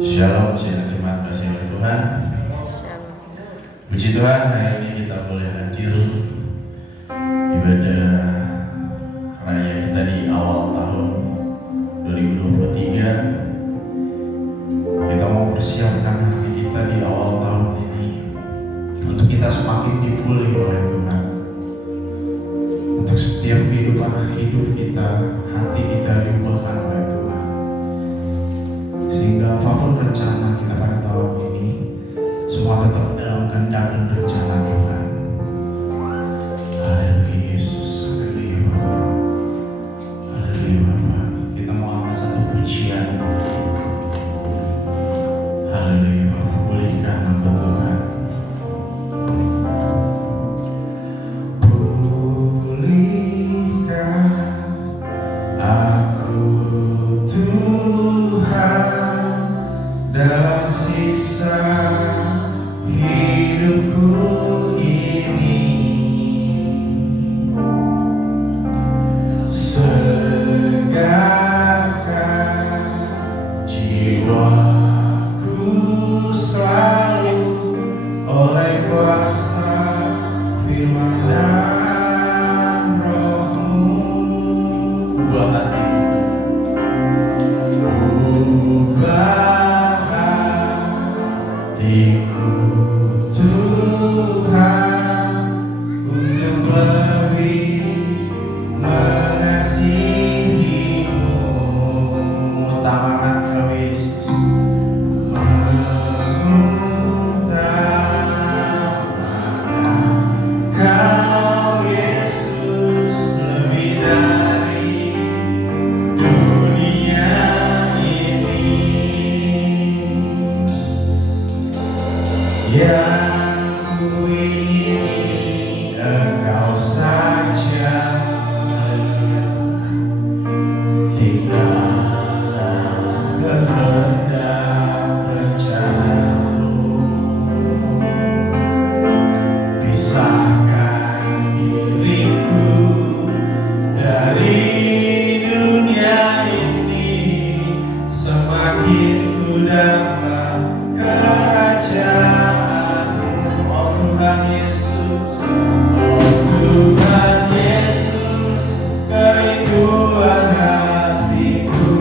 Shalom, jemaat kasih oleh Tuhan. Puji Tuhan, hari ini kita boleh hadir ibadah raya kita di awal tahun 2023. Kita mau persiapkan hati kita di awal tahun ini untuk kita semakin dipulih oleh Tuhan. Untuk setiap kehidupan hidup kita, hati kita diubahkan oleh Tuhan. Sehingga apapun rencana kita pada tahun ini, semua tetap dalam kehendak dan rencana Tuhan. Haleluya Yesus, haleluya Bapa, haleluya Bapa. Kita mau angkat satu pujian. Haleluya Bapa, pulihkan hamba Tuhan. Pulihkan aku Tuhan dalam sisa hidupku ini. Segarkan jiwaku selalu oleh kuasa firman dan Roh-Mu. Ubah hatiku, ubah hatiku Tuhan, untuk lebih mengasihi-Mu. Mengutamakan Kau Yesus, mengutamakan Kau Yesus lebih dari dunia ini. Yang ku ingini Engkau saja, tinggal dalam kehendak rencana-Mu. Pisahkan diriku dari dunia ini, semakin ku dapat kerajaan-Mu. Oh Tuhan Yesus, oh Tuhan Yesus, kerinduan hatiku,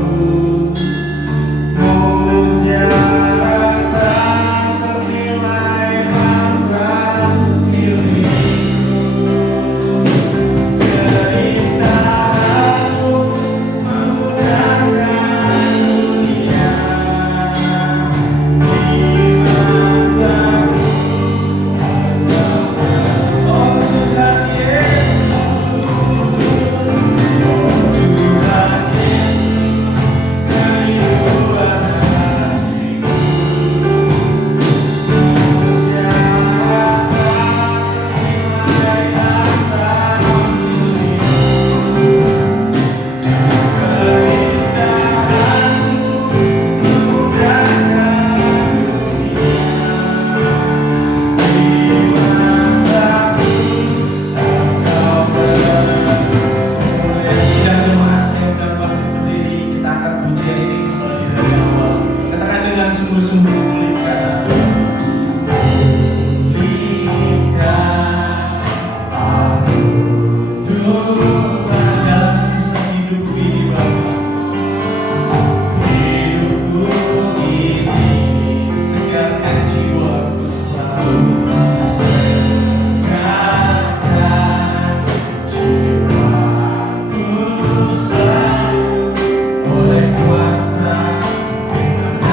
menjarakan ternilai harga diriku. Keindahan-Mu memudahkan dunia, di mataku. Oh Tuhan Yesus, oh Tuhan Yesus, kerinduan hatiku, menjarakan ternilai harga diriku. Katakan dengan sungguh-sungguh, pulihkan aku. Pulihkan aku Tuhan dalam sisa hidup ini Bapa. Hidupku ini, segarkan jiwaku selalu. Segarkan jiwaku selalu oleh kuasa firman dan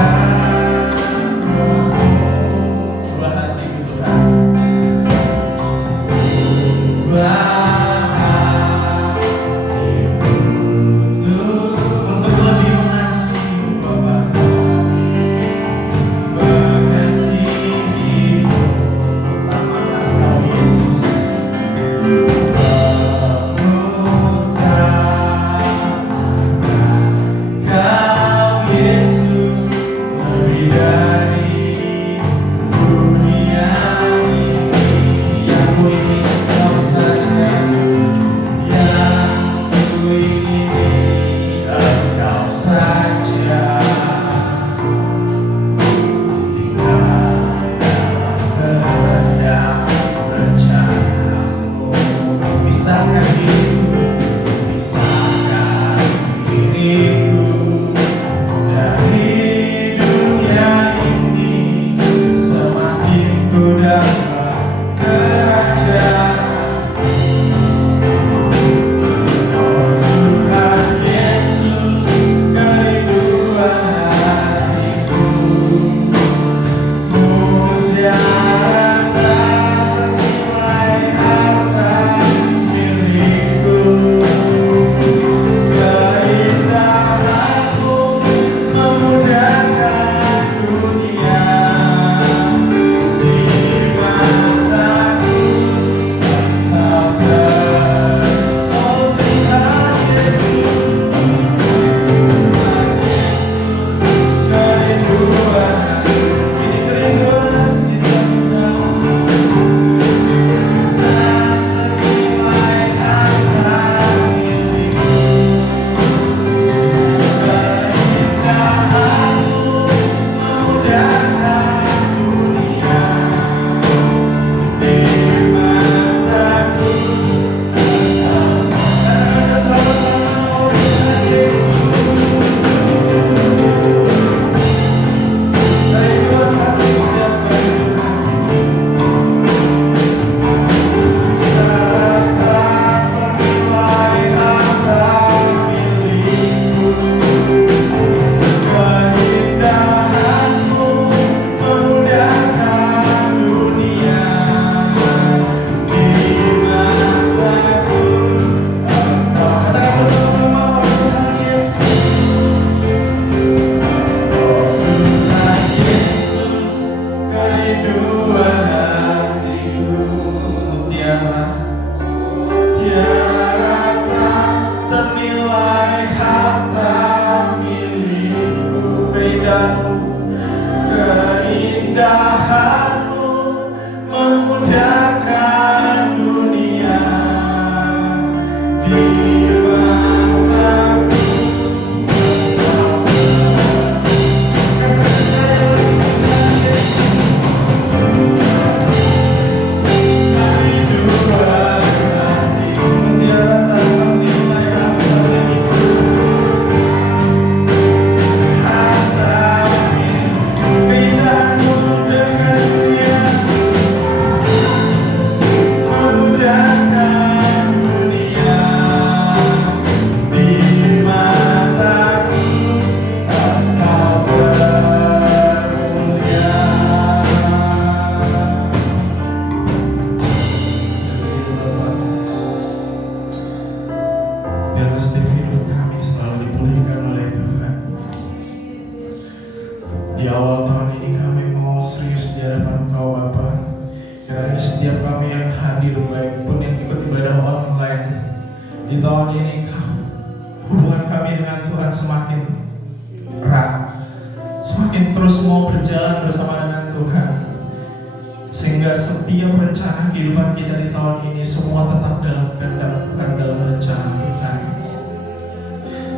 rencana kehidupan kita di tahun ini semua tetap dalam kehendak Tuhan, dalam rencana Tuhan.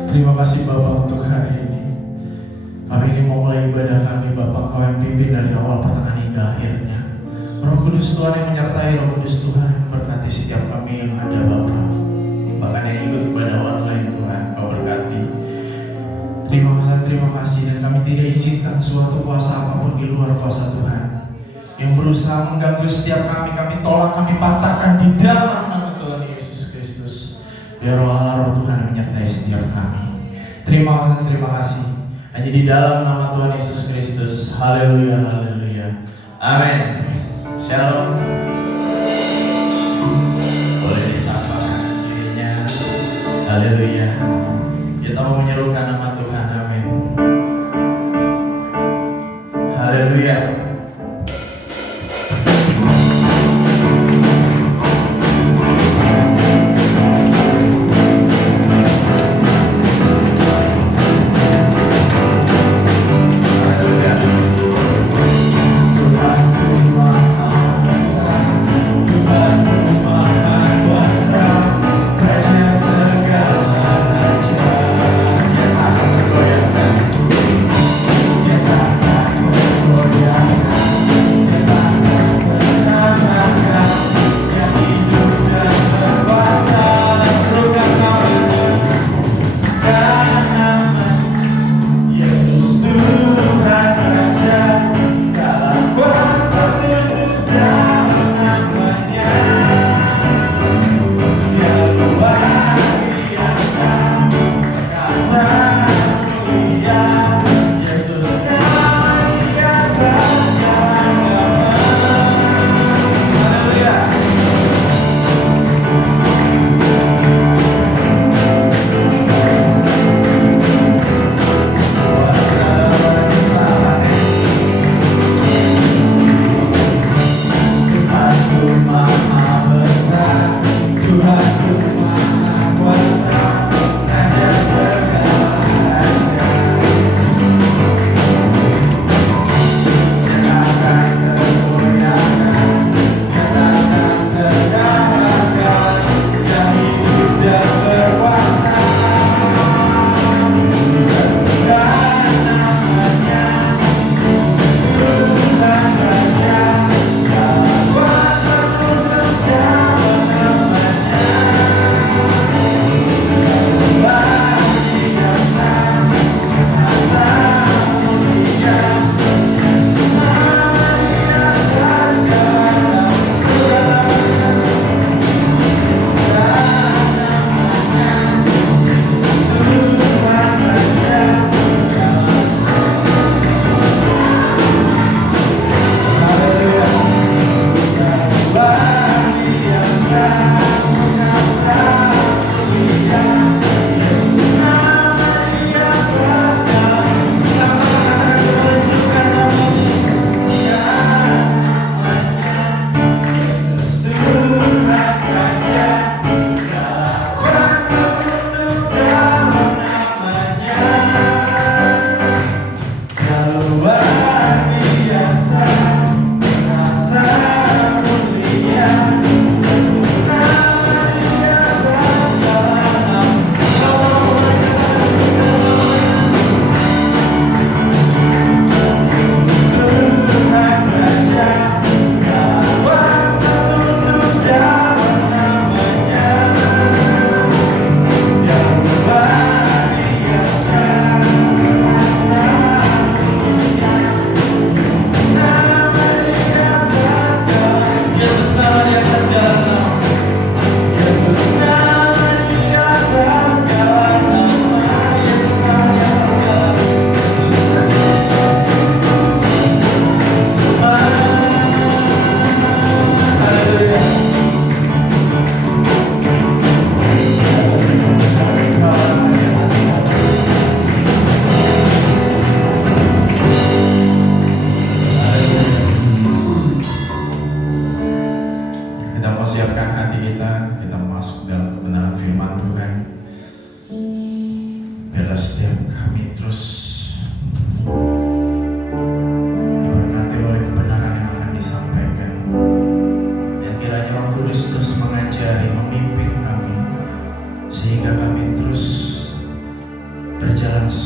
Terima kasih Bapak untuk hari ini. Kami ini mau mulai ibadah kami, Bapak Kau yang pimpin dari awal pertengahan hingga akhirnya. Roh Kudus Tuhan yang menyertai, Roh Kudus Tuhan yang berkati setiap kami yang ada Bapak. Bahkan yang ikut ibadah online Tuhan, Kau berkati. Terima kasih dan kami tidak izinkan suatu kuasa apapun di luar kuasa Tuhan yang berusaha mengganggu setiap kami tolak, kami patahkan di dalam nama Tuhan Yesus Kristus. Biar Roh Allah, Roh Tuhan yang menyertai setiap kami. Terima kasih. Hanya di dalam nama Tuhan Yesus Kristus. Haleluya, haleluya. Amin. Shalom. Boleh disapa kanan kirinya. Haleluya. Kita mau menyerukan nama Tuhan. Amin. Haleluya.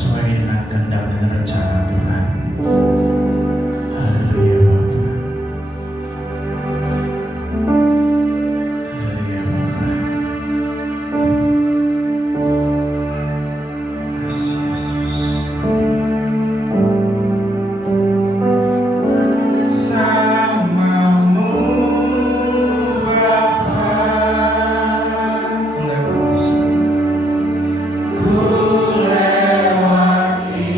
sesuai dengan kehendak dan rencana Tuhan. Haleluya Bapa. Haleluya Bapa. Kasih Yesus. Samamu Bapa, ku lewati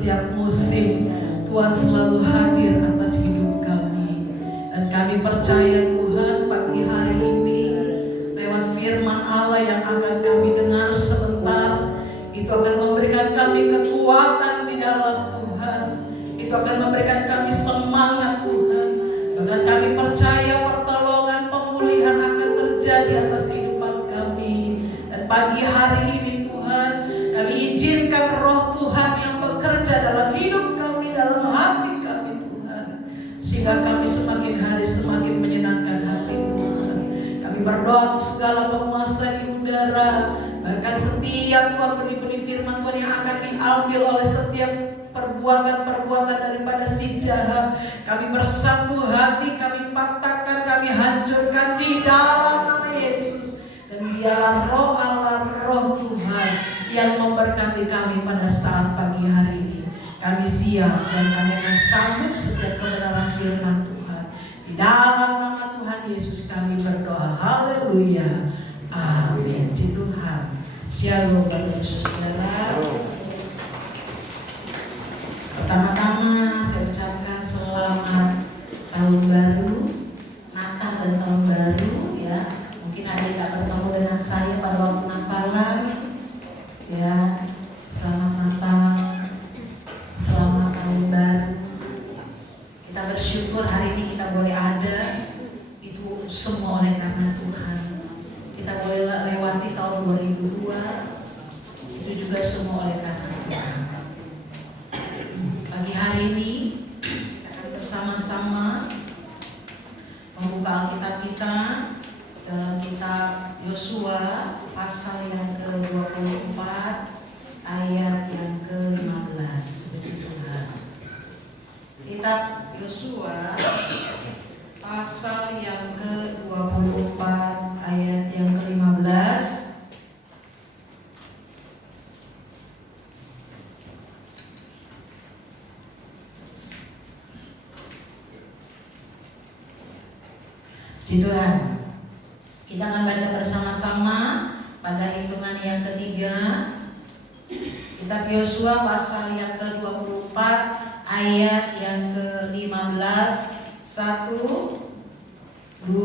setiap musim. Tuhan selalu hadir atas hidup kami. Dan kami percaya Tuhan pagi hari ini lewat firman Allah yang akan kami dengar sebentar, itu akan memberikan kami kekuatan di dalam Tuhan. Itu akan memberikan kami semangat Tuhan. Bahkan kami percaya pertolongan pemulihan akan terjadi atas kehidupan kami. Dan pagi hari ini Tuhan, kami izinkan Roh Tuhan yang bekerja dalam hidup kami, dalam hati kami Tuhan, sehingga kami semakin hari semakin menyenangkan hati Tuhan. Kami berdoa untuk segala penguasa di udara, bahkan setiap Tuhan benih-benih firman Tuhan yang akan diambil oleh setiap perbuatan-perbuatan daripada si jahat, kami bersatu hati, kami patahkan, kami hancurkan di dalam nama Yesus. Dan biarlah Roh Allah, Roh Tuhan yang memberkati kami pada saat pagi hari ini. Kami siap dan kami akan sambut setiap kebenaran firman Tuhan. Di dalam nama Tuhan Yesus kami berdoa. Haleluya. Amin. Puji Tuhan. Shalom Bapak Ibu Saudara. Pertama-tama saya ucapkan selamat tahun baru, Natal dan tahun baru ya. Mungkin ada yang tak bertemu dengan saya pada waktu Natalan ya. Selamat Natal, selamat tahun baru. Kita bersyukur hari ini kita boleh ada, itu semua oleh karena Tuhan. Kita boleh lewati tahun 2002, itu juga semua oleh karena Tuhan. Pagi hari ini kita akan bersama-sama membuka Alkitab kita dalam kitab Yosua pasal yang ke-24 ayat yang ke-15. Puji Tuhan. Kitab Yosua pasal yang ke-24 ayat yang ke-15. Tuhan, kita akan baca bersama-sama pada hitungan yang ketiga. Kitab Yosua pasal yang ke-24 ayat yang ke-15. 1, 2,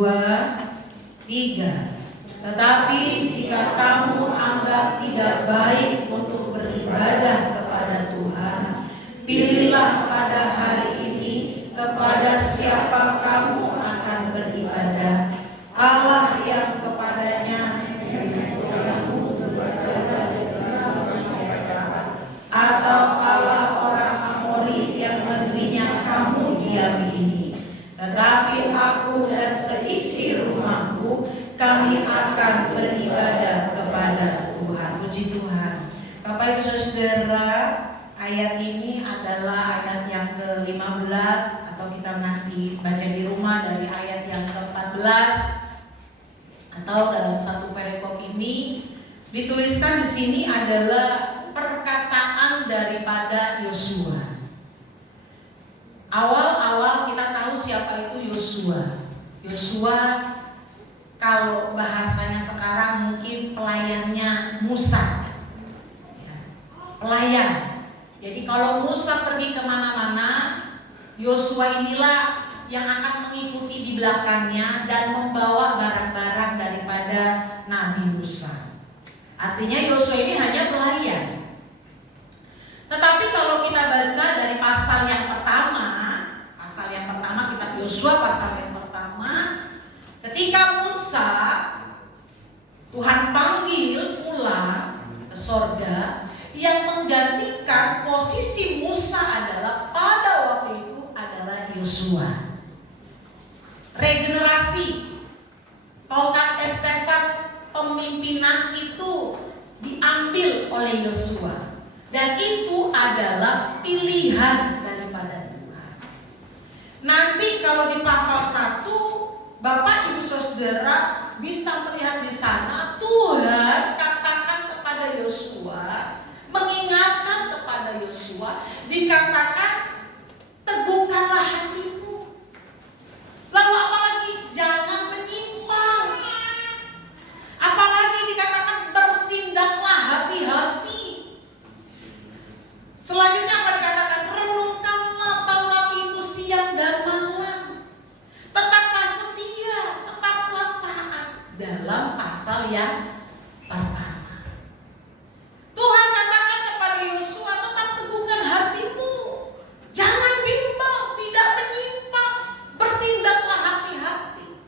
3. Tetapi jika kamu anggap tidak baik untuk beribadah kepada Tuhan, pilihlah pada hari ini kepada siapa kamu akan beribadah, Allah yang kepadanya atau Allah orang Amori yang negerinya kamu diami ini. Tetapi aku dan seisi rumahku, kami akan beribadah kepada Tuhan. Puji Tuhan. Bapak Ibu Saudara, ayat ini adalah ayat yang ke-15, atau kita nanti baca di rumah dari ayat yang ke-14, atau dalam satu perikop ini dituliskan di sini adalah perkataan daripada Yosua. Awal-awal kita tahu siapa itu Yosua. Yosua kalau bahasanya sekarang mungkin pelayannya Musa ya, pelayan. Jadi kalau Musa pergi kemana-mana, Yosua inilah yang akan mengikuti di belakangnya dan membawa barang-barang daripada Nabi Musa. Artinya Yosua ini hanya pelayan. Tetapi kalau kita baca dari pasal yang pertama kitab Yosua pasal yang pertama, ketika Musa Tuhan panggil pulang ke sorga, yang menggantikan posisi Musa adalah pada waktu itu adalah Yosua. Regenerasi, tongkat estafet pemimpinan itu diambil oleh Yosua. Dan itu adalah pilihan daripada Tuhan. Nanti kalau di pasal 1, Bapak Ibu Saudara bisa melihat di sana Tuhan katakan kepada Yosua, mengingatkan kepada Yosua, dikatakan teguhkanlah hatimu. Lalu apalagi jangan menyimpang. Apalagi dikatakan bertindaklah hati-hati. Selanjutnya apa dikatakan? pasal yang pertama. Tuhan katakan kepada Yosua, tetap teguhkan hatimu, jangan bimbang, tidak menyimpang, bertindaklah hati-hati.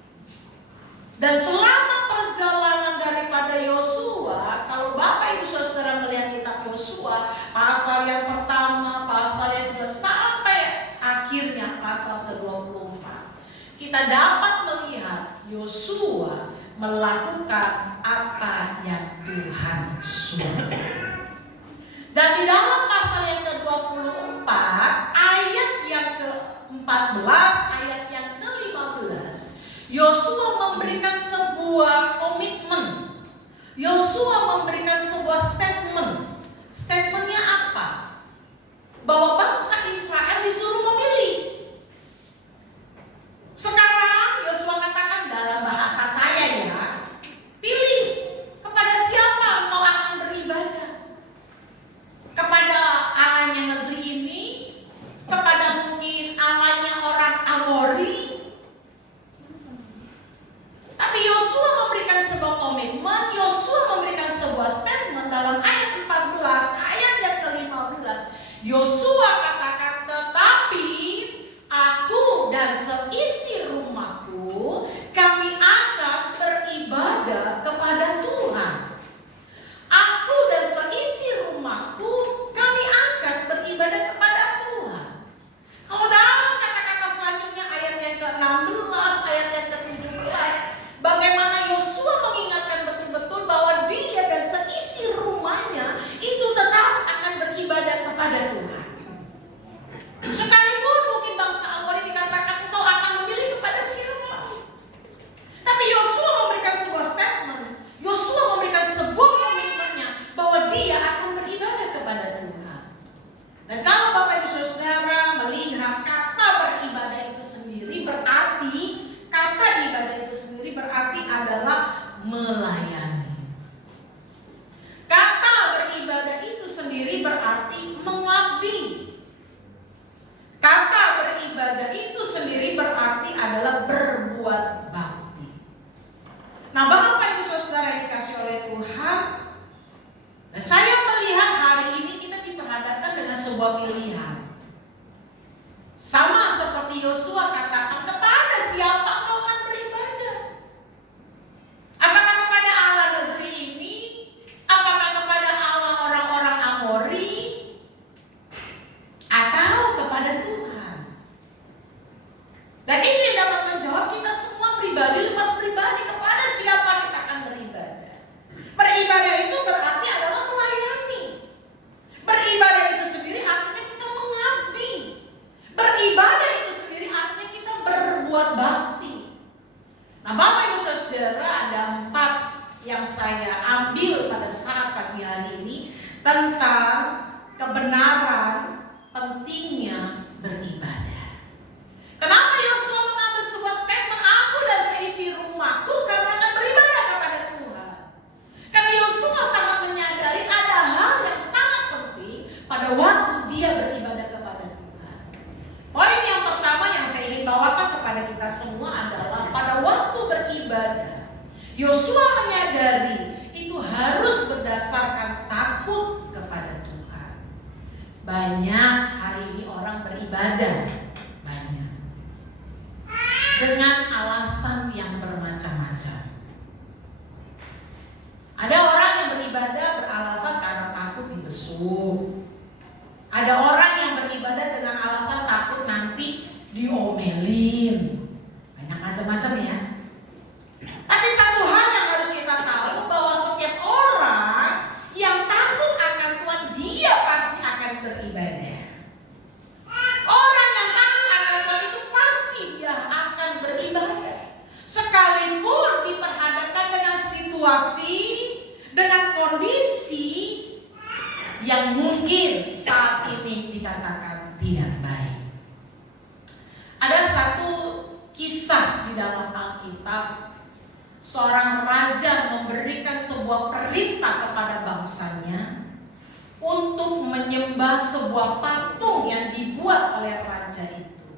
Dan selama perjalanan daripada Yosua, kalau Bapak Ibu Saudara melihat kitab Yosua, pasal yang pertama, pasal yang kedua, sampai akhirnya pasal ke-24, kita dapat melihat Yosua melakukan apa yang Tuhan suruh. Dan di dalam pasal yang ke-24, ayat yang ke-14, ayat yang ke-15, Yosua memberikan sebuah komitmen. Yosua memberikan sebuah statement. Statementnya apa? Bahwa bangsa Israel disuruh memilih. Sekarang Yosua katakan dalam bahasa saya ya, pilih kepada siapa engkau akan beribadah. Kepada Allahnya negeri ini, kepada mungkin Allahnya orang Amori. Tapi Yosua memberikan sebuah komitmen, Yosua memberikan sebuah statement dalam ayat 14, ayat yang ke-15. Yosua katakan, tetapi aku dan seisi rumahku, kami akan beribadah kepada Tuhan. Aku dan seisi rumahku, kami akan beribadah kepada Tuhan. Kalau dalam kata-kata selanjutnya ayat yang ke-16, ayat yang ke-17, bagaimana Yosua mengingatkan betul-betul bahwa dia dan seisi rumahnya itu tetap akan beribadah kepada Tuhan. Sekalipun mungkin bangsa Amori dikatakan engkau akan memilih kepada siapa. Tapi Yosua memberikan sebuah statement. Yosua memberikan sebuah komitmennya bahwa dia akan beribadah kepada Tuhan. Dan kalau Bapak Ibu Saudara melihat kata beribadah itu sendiri berarti, kata ibadah itu sendiri berarti adalah melayani. Kata beribadah itu sendiri berarti mengabdi. Kata beribadah itu sendiri berarti adalah berbuat bakti. Nah, Bapak Ibu Saudara yang dikasih oleh Tuhan, dan saya melihat hari ini kita diperhadapkan dengan sebuah pilihan. Sama seperti Yosua katakan, kepada siapa engkau akan beribadah? Apakah kepada Allah negeri ini? Apakah kepada Allah orang-orang Amori? Atau kepada Tuhan? Dan ini dapat menjawab kita semua pribadi lepas pribadi, kepada siapa kita akan beribadah. Beribadah itu berarti adalah melayani. Beribadah itu sendiri artinya kita mengabdi. Beribadah itu sendiri artinya kita berbuat bakti. Nah, Bapak Ibu Saudara, ada 4 yang saya ambil pada saat pagi hari ini tentang kebenaran pentingnya beribadah. Kenapa Yosua mengambil sebuah statement, aku dan seisi rumahku kami akan beribadah kepada Tuhan? Karena Yosua sangat menyadari ada hal yang sangat penting pada waktu dia beribadah kepada Tuhan. Poin yang pertama yang saya ingin bawakan kepada kita semua adalah pada waktu beribadah, Yosua menyadari itu harus berdasarkan takut kepada Tuhan. Banyak hari ini orang beribadah banyak dengan alasan yang bermacam-macam. Ada orang yang beribadah beralasan karena takut dibesuk. Ada orang yang beribadah dengan alasan takut nanti diomelin. Banyak macam-macam ya. Tapi satu hal yang harus kita tahu, bahwa setiap orang yang takut akan Tuhan, dia pasti akan beribadah. Orang yang takut akan Tuhan itu pasti dia akan beribadah. Sekalipun diperhadapkan dengan situasi, dengan kondisi yang mungkin saat ini dikatakan tidak baik. Ada satu kisah di dalam Alkitab. Seorang raja memberikan sebuah perintah kepada bangsanya untuk menyembah sebuah patung yang dibuat oleh raja itu.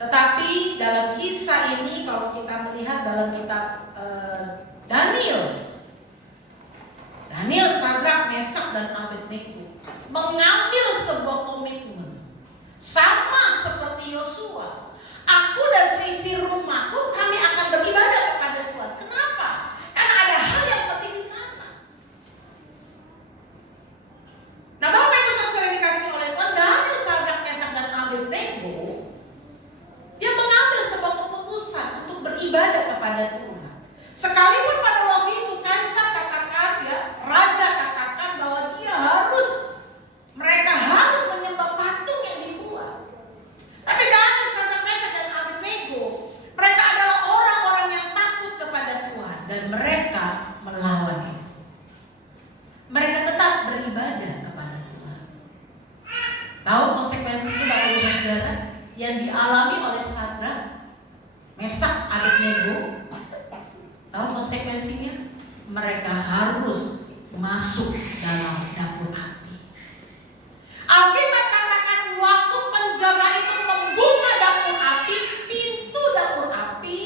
Tetapi dalam kisah ini, kalau kita melihat dalam kitab Daniel, Sadrak, Mesak, dan Abednego mengambil sebuah komitmen sama seperti Yosua. Aku dan seisi rumahku kami akan beribadah kepada Tuhan. Kenapa? Karena ada hal yang penting di sana. Nah, Bapak Ibu Saudara yang dikasih oleh Tuhan, Daniel, Sadrak, Mesak, dan Abednego dia mengambil sebuah keputusan untuk beribadah kepada Tuhan. Sekalipun pada waktu itu Kaisar katakan, Raja katakan bahwa mereka harus menyembah patung yang dibuat. Tapi Daniel, Sadrak, Mesak, dan Abednego, mereka adalah orang-orang yang takut kepada Tuhan dan mereka melawannya. Mereka tetap beribadah kepada Tuhan. Tahu konsekuensi itu Bapak Ibu Saudara yang dialami oleh Sadrak, Mesak, Abednego? Tahu konsekuensinya? Mereka harus masuk dalam dapur api. Alkitab katakan waktu penjaga itu membuka dapur api, pintu dapur api,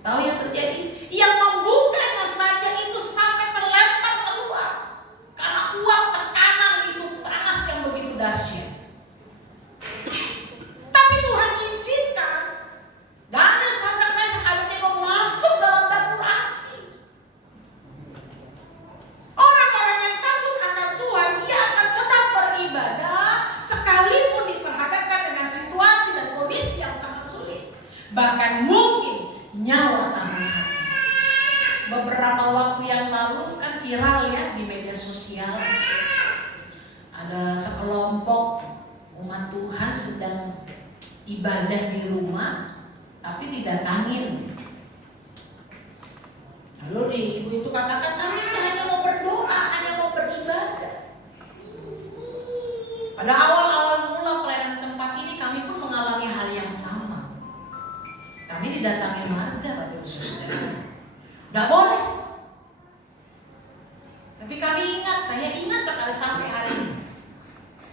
tahu yang terjadi? Yang membukanya saja itu sampai terlempar keluar karena uap tekanan itu panas yang begitu dahsyat. Tapi Tuhan izinkan Daniel, Sadrak, Mesak, Abednego masuk dalam dapur api. Orang-orang yang takut akan Tuhan, dia akan tetap beribadah sekalipun diperhadapkan dengan situasi dan kondisi yang sangat sulit. Bahkan mungkin nyawa taruhan. Beberapa waktu yang lalu kan viral ya di media sosial. Ada sekelompok umat Tuhan sedang ibadah di rumah, tapi didatangin. Lalu ibu itu katakan, kami hanya mau berdoa, hanya mau beribadah. Pada awal-awal mula pelayanan tempat ini kami pun mengalami hal yang sama. Kami didatangi warga, Bapak Ibu Saudara. Tidak boleh. Tapi kami ingat, saya ingat sekali sampai hari ini.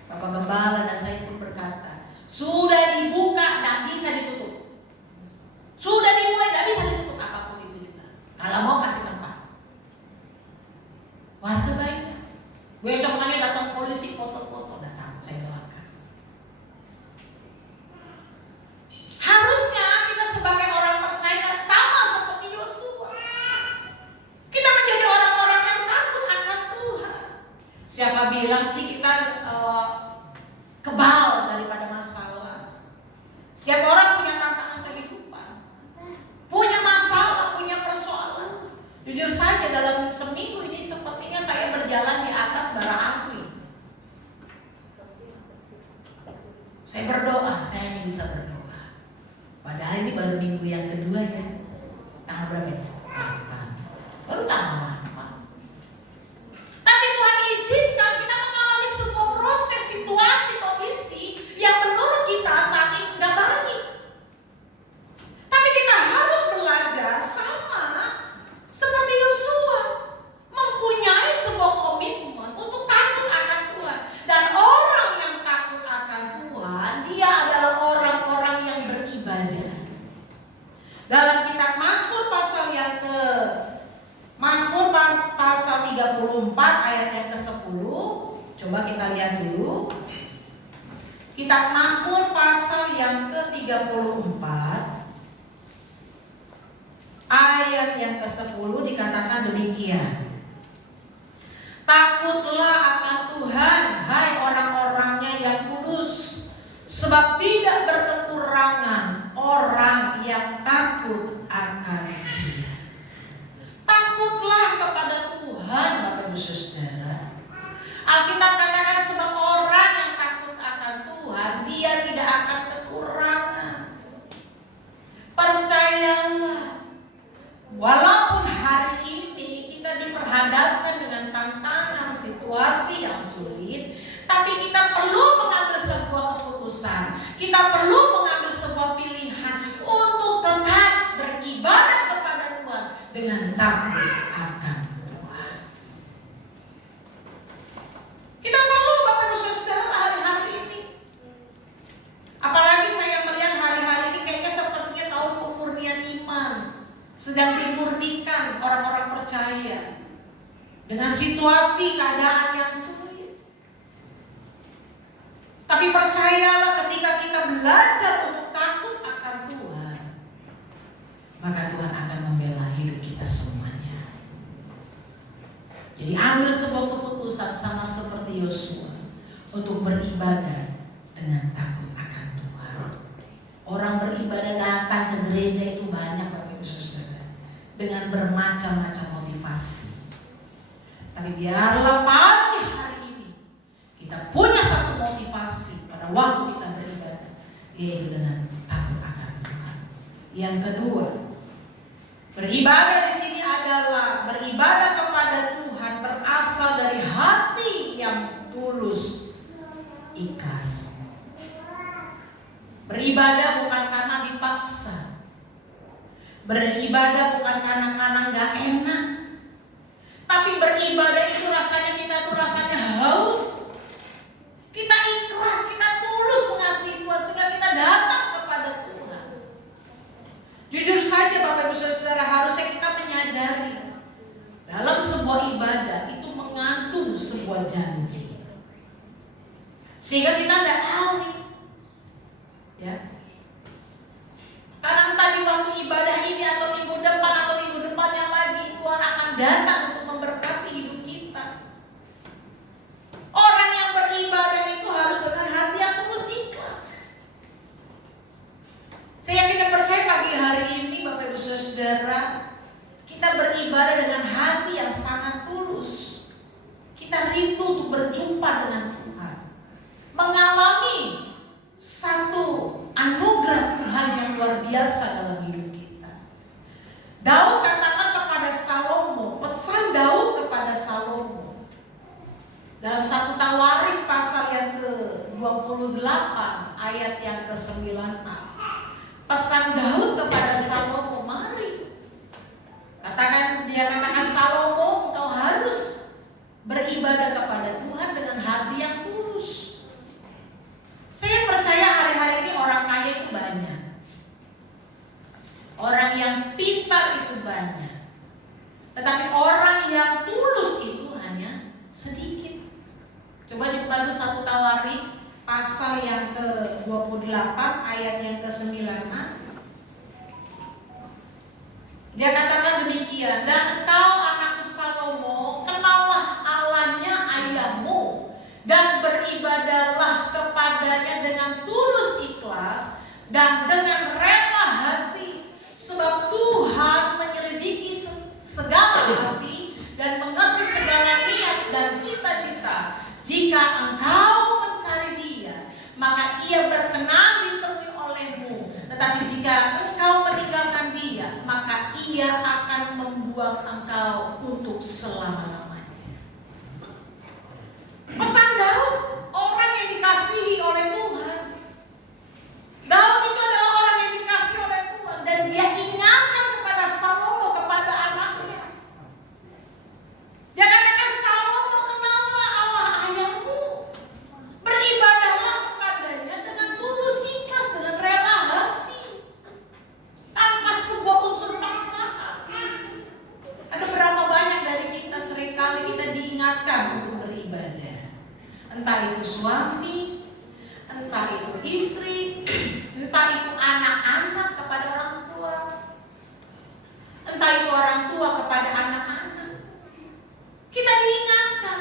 Bapak Gembala dan saya pun berkata, sudah dibuka, tidak bisa ditutup. Sudah dimulai, tidak bisa ditutup apapun itu juga. Kalau mau kasih tempat. Warga baiknya. Besok kami datang polisi, foto-foto, datang, saya doakan. Harusnya kita sebagai orang percaya sama seperti Yosua. Kita menjadi orang-orang yang takut akan Tuhan. Siapa bilang sih kita kebal daripada masalah? Setiap orang punya tantangan kehidupan, punya masalah, punya persoalan. Jujur saja dalam seminggu ini sepertinya saya berjalan di atas bara api. Saya berdoa, saya hanya bisa berdoa. Padahal ini baru minggu yang kedua ya. Tanggal berapa ya? Baru tanggal 8. Tapi Tuhan izinkan kita mengalami sebuah proses, situasi, kondisi yang menurut kita saat ini tidak baik. Tapi kita harus belajar sama seperti Yosua, mempunyai sebuah komitmen untuk takut akan Tuhan. Dan orang yang takut akan Tuhan, dia adalah orang-orang yang beribadah. Dalam kitab Mazmur pasal 34 ayat yang ke-10, coba kita lihat dulu. Kitab Mazmur pasal yang ke-34 ayat yang ke-10 dikatakan demikian. Takutlah akan Tuhan, hai orang-orangnya yang kudus, sebab tidak berkekurangan orang yang takut akan Dia. Takutlah kepada Tuhan, Bapak Ibu Saudara. Alkitab katakan sebab orang yang takut akan Tuhan, dia tidak akan kekurangan. Percayalah, walaupun hari ini kita diperhadapkan dengan tantangan situasi yang sulit, percayalah ketika kita belajar untuk takut akan Tuhan, maka Tuhan akan membela hidup kita semuanya. Jadi ambil sebuah keputusan sama seperti Yosua untuk beribadah dengan takut akan Tuhan. Orang beribadah datang ke gereja itu banyak Bapak Ibu Saudara, dengan bermacam-macam motivasi. Tapi biarlah pagi hari ini kita punya satu motivasi pada waktu kita beribadah, yaitu dengan takut akan Tuhan. Yang kedua, beribadah di sini adalah beribadah kepada Tuhan berasal dari hati yang tulus, ikhlas. Beribadah bukan karena dipaksa. Beribadah bukan karena gak enak. Tapi beribadah itu rasanya kita tuh rasanya haus. Kita ikhlas, kita tulus mengasihi Tuhan sehingga kita datang kepada Tuhan. Jujur saja Bapak Ibu Saudara, harusnya kita menyadari dalam sebuah ibadah itu mengandung sebuah janji. Sehingga kita tidak tahu nih, ya. Karena entah di waktu ibadah ini atau minggu depan atau minggu depan yang lagi Tuhan akan datang untuk memberkati hidup kita. Orang yang beribadah itu harus dengan hati yang tulus ikhlas. Saya tidak percaya pagi hari ini Bapak Ibu Saudara, kita beribadah dengan hati yang sangat tulus. Kita rindu untuk berjumpa dengan Tuhan, mengalami satu anugerah Tuhan yang luar biasa dalam hidup kita. Daud katakan kepada Salomo, pesan Daud kepada Salomo dalam 1 Tawarik pasal yang ke-28 ayat yang ke-9. Pesan Daud kepada Salomo, mari. Dia katakan Salomo, engkau harus beribadah kepada Tuhan dengan hati yang tulus. Saya percaya hari-hari ini orang kaya itu banyak. Orang yang pintar itu banyak. Tetapi orang yang tulus itu hanya sedikit. Coba dibuka dulu 1 Tawarik pasal yang ke-28 ayat yang ke-9. Dia katakan demikian, dan engkau anakku Salomo, kenallah Allahnya ayahmu dan beribadahlah kepadanya dengan tulus ikhlas dan dengan rela hati, sebab Tuhan menyelidiki segala hati dan mengerti segala niat dan cita-cita. Jika engkau mencari Dia, maka Ia berkenan ditemui olehmu. Tetapi jika engkau meninggalkan Dia, maka Ia akan membuang engkau untuk selama-lamanya. Pesan Daud, orang yang dikasihi oleh Tuhan. Daud itu adalah orang yang dikasihi oleh Tuhan, dan dia ingatkan kepada Salomo, kepada anaknya. Dia katakan, Salomo, kenallah Allah ayahmu, beribadahlah kepadanya dengan tulus ikhlas, dengan rela hati, tanpa sebuah unsur paksaan. Ada berapa banyak dari kita seringkali kita diingatkan untuk beribadah, entah itu suami, entah itu istri, entah itu anak-anak kepada orang tua, entah itu orang tua kepada anak-anak. Kita diingatkan.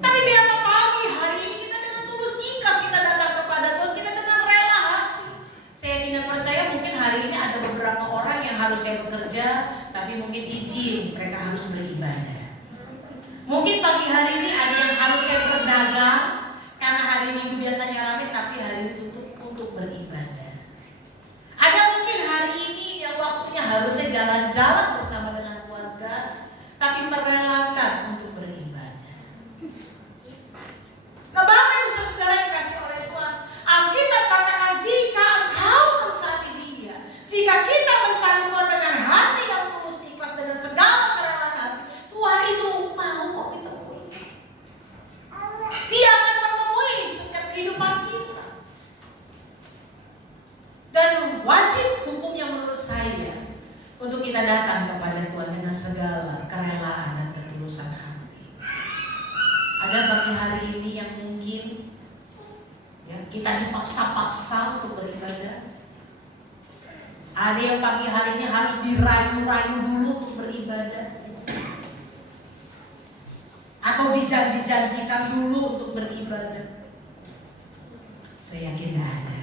Tapi biarlah pagi hari ini kita dengan tulus ikhlas kita datang kepada Tuhan, kita dengan rela hati. Saya tidak percaya mungkin hari ini ada beberapa orang yang harusnya bekerja, tapi mungkin izin mereka harus beribadah. Mungkin pagi hari ini ada yang harusnya berdagang, karena hari Minggu biasanya ramai, tapi hari ini tutup untuk beribadah. Ada mungkin hari ini yang waktunya harusnya jalan-jalan bersama dengan keluarga, tapi merelakan untuk beribadah. Nah, Bapak Ibu Saudara yang dikasih oleh Tuhan, Alkitab katakan jika engkau mencari Dia, jika kita mencari Tuhan dengan hati yang tulus ikhlas, dengan segala kerelaan hati, Tuhan itu mau kok ditemui. Dia akan menemui setiap kehidupan kita. Dan wajib hukumnya menurut saya untuk kita datang kepada Tuhan dengan segala kerelaan dan ketulusan hati. Ada bagi hari ini yang mungkin kita dipaksa-paksa untuk beribadah. Ada yang pagi hari ini harus dirayu-rayu dulu untuk beribadah, atau dijanji-janjikan dulu untuk beribadah. Saya yakin tidak ada,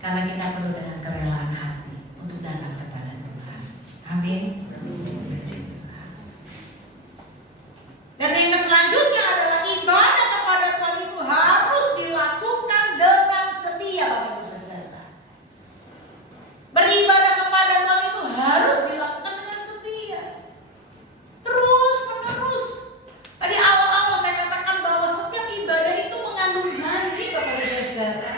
karena kita perlu dengan kerelaan hati untuk datang kepada Tuhan. Amin. Dan yang selanjutnya adalah ibadah kepada Tuhan itu harus dilakukan dengan setia, Bapak Ibu Saudara. Beribadah kepada Tuhan itu harus dilakukan dengan setia, terus menerus. Tadi awal-awal saya katakan bahwa setiap ibadah itu mengandung janji, Bapak Ibu Saudara.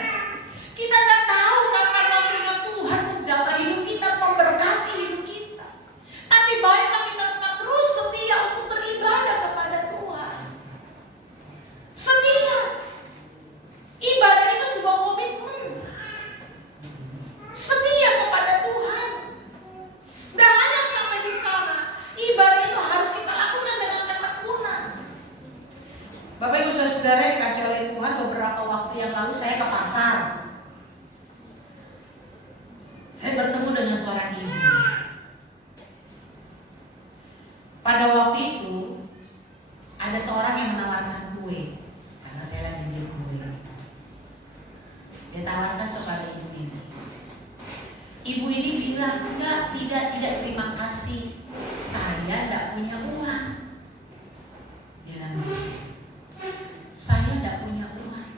Kita tidak tahu kapan waktunya Tuhan menjaga hidup kita, memberkati hidup kita. Tapi baiklah kita tetap terus setia untuk beribadah kepada Tuhan. Setia. Ibadah itu sebuah komitmen. Setia kepada Tuhan. Dan hanya sampai di sana. Ibadah itu harus kita lakukan dengan ketekunan. Bapak Ibu Saudara dikasih oleh Tuhan, beberapa waktu yang lalu saya ke pasar. Saya bertemu dengan seorang ibu. Pada waktu itu ada seorang yang menawarkan kue, karena saya lagi beli kue. Dia tawarkan kepada ibu ini. Ibu ini bilang, tidak, terima kasih. Saya tidak punya uang. Dia bilang, saya tidak punya uang.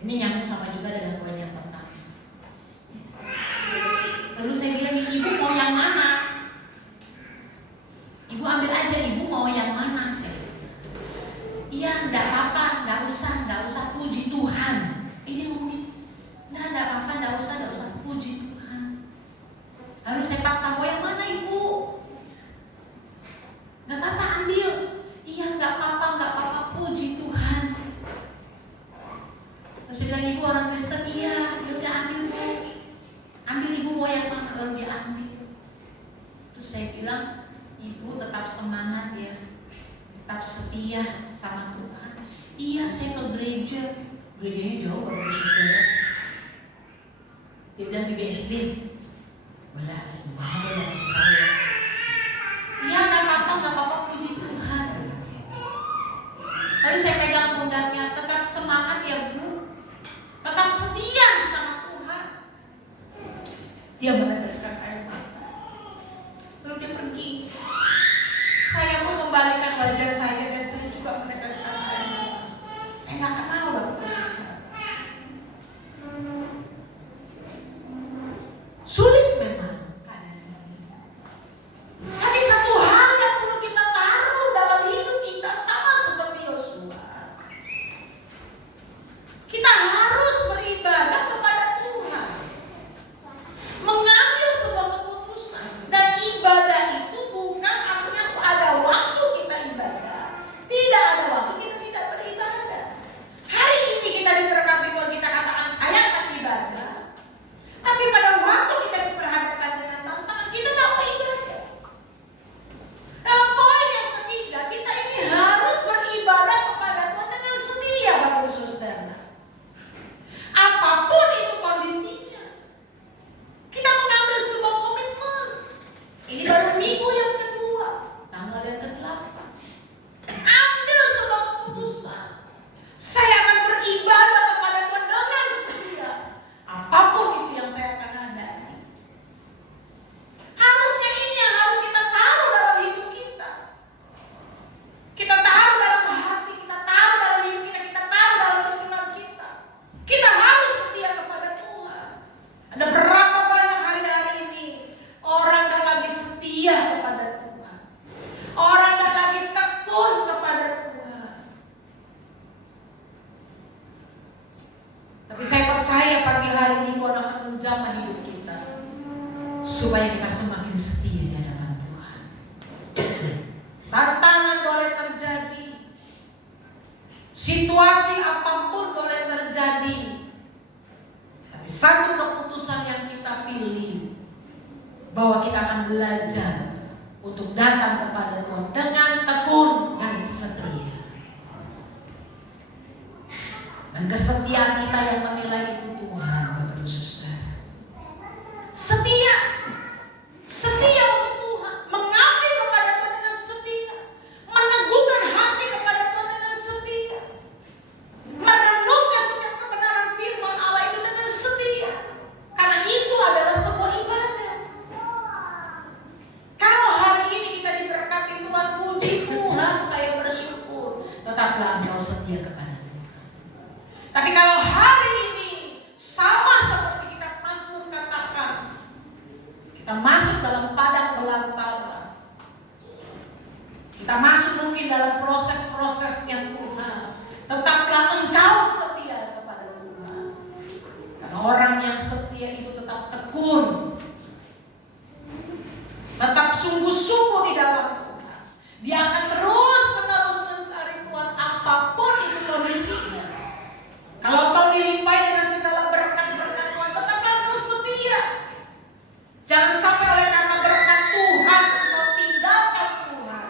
Ini nyambung sama juga dengan kue yang pertama. Lalu saya bilang, ibu mau yang mana? Ibu ambil aja, ibu mau yang mana? Iya, enggak apa-apa, enggak usah, puji Tuhan. Ini mungkin, enggak apa-apa, enggak usah, puji Tuhan. Lalu saya paksa, mau yang mana ibu? Enggak apa-apa, ambil. Iya, enggak apa-apa, puji Tuhan. Terus saya bilang, ibu orang Kristen, iya, yaudah ambil bu. Ambil ibu mau yang mana? Lalu dia ambil. Terus saya bilang, ibu tetap semangat ya, tetap setia sama Tuhan. Iya, saya ke gereja. Gerejanya jauh dari saudara. Dia bilang di BSD. Malah, gimana dengan saya? Iya, nggak apa-apa, puji Tuhan. Lalu saya pegang pundaknya, tetap semangat ya bu, tetap setia sama Tuhan. Dia meneteskan air mata. Lalu dia pergi. Saya pun kembalikan wajah saya dan saya juga meneteskan air mata. Saya nggak kenal waktu itu. Sulit memang keadaan ini. Tapi satu hal yang perlu kita taruh dalam hidup kita sama seperti Yosua. Kita harus beribadah kepada Tuhan, mengambil sebuah keputusan, dan ibadah itu bukan artinya ada waktu kita ibadah, tidak ada waktu kita tidak beribadah. Hari ini kita diberkati Tuhan, kita katakan saya akan ibadah, tapi pada waktu kita diperhadapkan dengan tantangan, kita tidak mau ibadah. Dalam poin yang ketiga, kita ini harus beribadah kepada Tuhan dengan setia, Bapak Ibu Saudara. Apapun itu kondisinya, kita mengambil sebuah komitmen. Ini baru minggu yang kedua, tanggal yang ke-8. Ambil sebuah keputusan. Saya akan beribadah kepada Tuhan dengan setia. Apapun itu yang saya akan hadapi. Harusnya ini yang harus kita tahu dalam hidup kita. Kita tahu dalam hati, kita tahu dalam hidup kita, kita tahu dalam pikiran kita. Kita harus setia kepada Tuhan. Ada berapa banyak hari-hari ini orang gak lagi setia kepada Tuhan. Orang gak lagi tekun kepada Tuhan. Tapi saya percaya pagi hari ini Tuhan akan menjamah hidup kita, supaya kita semakin setia di hadapan Tuhan. Tantangan boleh terjadi, situasi apapun boleh terjadi, tapi satu keputusan yang kita pilih, bahwa kita akan belajar untuk datang kepada Tuhan dengan tekun dan setia. setia kepada Tuhan. Tapi kalau hari ini sama seperti kita Mazmur katakan, kita masuk dalam padang belantara, kita masuk mungkin dalam proses-proses yang Tuhan, tetaplah engkau setia kepada Tuhan. Karena orang yang setia itu tetap tekun, tetap sungguh-sungguh di dalam Tuhan. Dia akan terus-menerus mencari Tuhan apapun itu kondisinya. Kalau kau dilimpahi dengan segala berkat-berkat Tuhan, tetaplah kau setia. Jangan sampai oleh karena berkat Tuhan engkau tinggalkan Tuhan.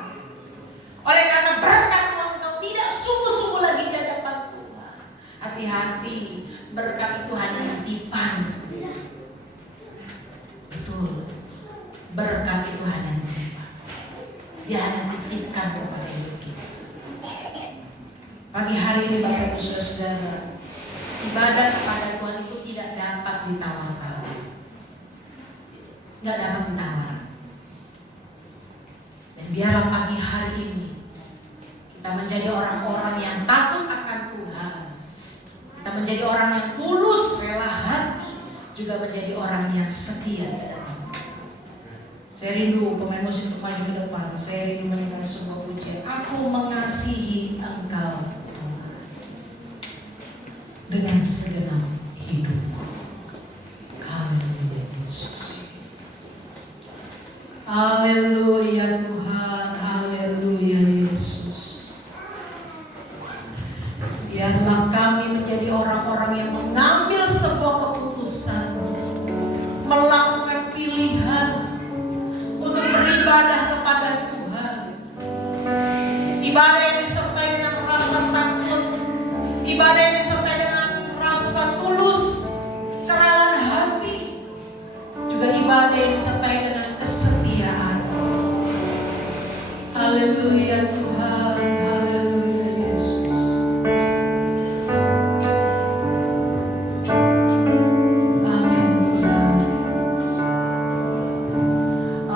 Oleh karena berkat Tuhan engkau tidak sungguh-sungguh lagi di hadapan Tuhan. Hati-hati, berkat itu hanya tipan. Betul. Berkat itu hanya tipan. Dia hanya titipkan kepada hidup kita. Pagi hari ini Bapak Ibu Saudara, ibadah kepada Tuhan itu tidak dapat ditawar-tawar. Tidak dapat ditawar. Dan biarlah pagi hari ini kita menjadi orang-orang yang takut akan Tuhan. Kita menjadi orang yang tulus, rela hati, juga menjadi orang yang setia. Saya rindu pemain musik untuk maju ke depan. Saya rindu menyanyikan sebuah pujian. Aku mengasihi Engkau Tuhan dengan segenap hidupku. Haleluya Yesus. Haleluya Tuhan. Haleluya Yesus. Biarlah kami menjadi orang-orang yang mengambil sebuah keputusan, melakukan pilihan untuk beribadah kepada Tuhan. Ibadah yang disertai dengan rasa takut, ibadah yang disertai dengan rasa tulus, keralaan hati, juga ibadah yang disertai dengan kesetiaan. Haleluya Tuhan, haleluya Yesus. Amin Tuhan.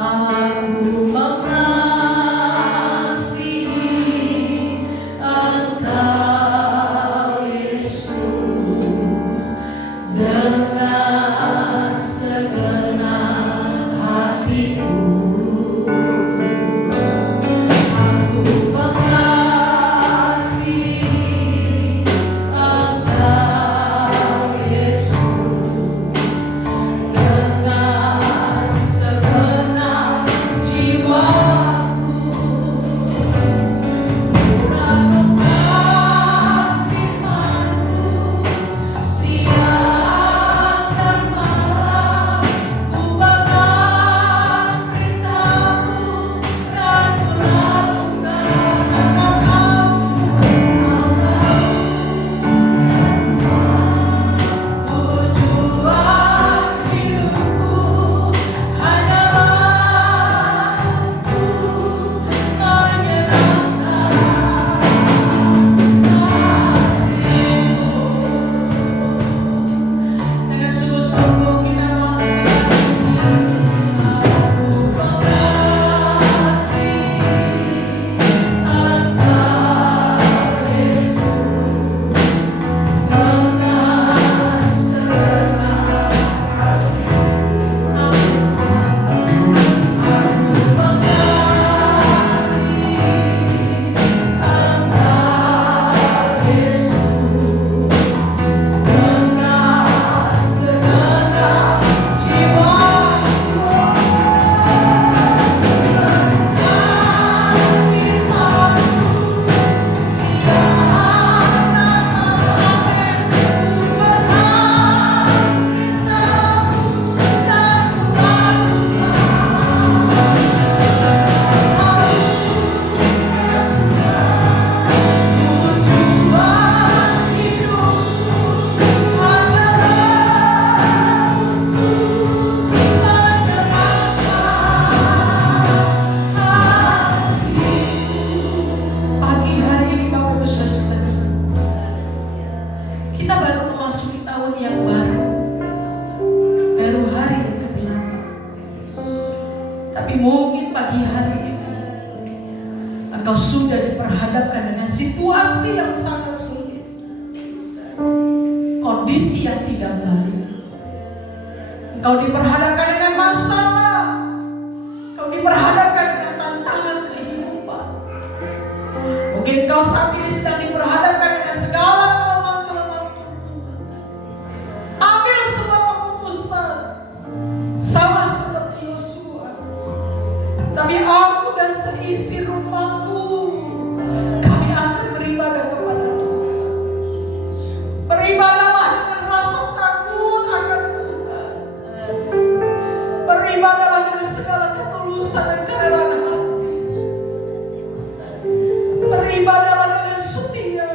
Aku mengasihi Engkau Yesus dengan segenap hati. situasi yang sangat sulit, kondisi yang tidak baik. Engkau diperhadapkan dengan masalah, engkau diperhadapkan dengan tantangan kehidupan. Mungkin kau saat ini sedang diperhadapkan dengan segala kelemahan-kelemahan tubuh. Ambil sebuah keputusan, sama seperti Yosua. Tapi aku dan seisi rumahku, kami akan beribadah kepada Tuhan. Beribadahlah dengan rasa takut akan Tuhan. Beribadahlah dengan segala ketulusan dan kerelaan hati. Beribadahlah dengan setia.